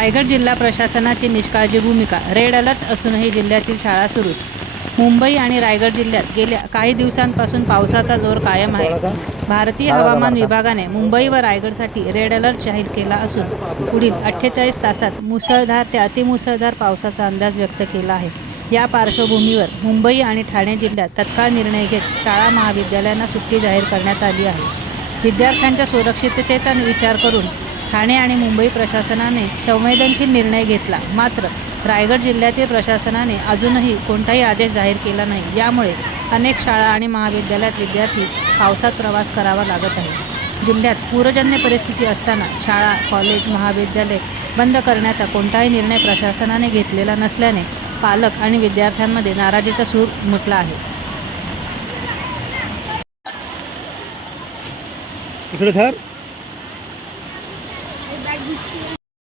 रायगड जिल्हा प्रशासनाची निष्काळजी भूमिका, रेड अलर्ट असूनही जिल्ह्यातील शाळा सुरूच। मुंबई आणि रायगड जिल्ह्यात गेल्या काही दिवसांपासून पावसाचा जोर कायम आहे। भारतीय हवामान विभागाने मुंबई व रायगडसाठी रेड अलर्ट जाहीर केला असून पुढील 48 तासात मुसळधार ते अतिमुसळधार पावसाचा अंदाज व्यक्त केला आहे। या पार्श्वभूमीवर मुंबई आणि ठाणे जिल्ह्यात तत्काळ निर्णय घेत शाळा महाविद्यालयांना सुट्टी जाहीर करण्यात आली आहे। विद्यार्थ्यांच्या सुरक्षिततेचा विचार करून ठाणे आणि मुंबई प्रशासनाने संवेदनशील निर्णय घेतला, मात्र रायगड जिल्ह्यातील प्रशासनाने अजूनही कोणताही आदेश जाहीर केला नाही। यामुळे अनेक शाळा आणि महाविद्यालयात विद्यार्थी पावसात प्रवास करावा लागत आहे। जिल्ह्यात पूरजन्य परिस्थिती असताना शाळा, कॉलेज, महाविद्यालय बंद करण्याचा कोणताही निर्णय प्रशासनाने घेतलेला नसल्याने पालक आणि विद्यार्थ्यांमध्ये नाराजीचा सूर उमटला आहे। इकडे धर।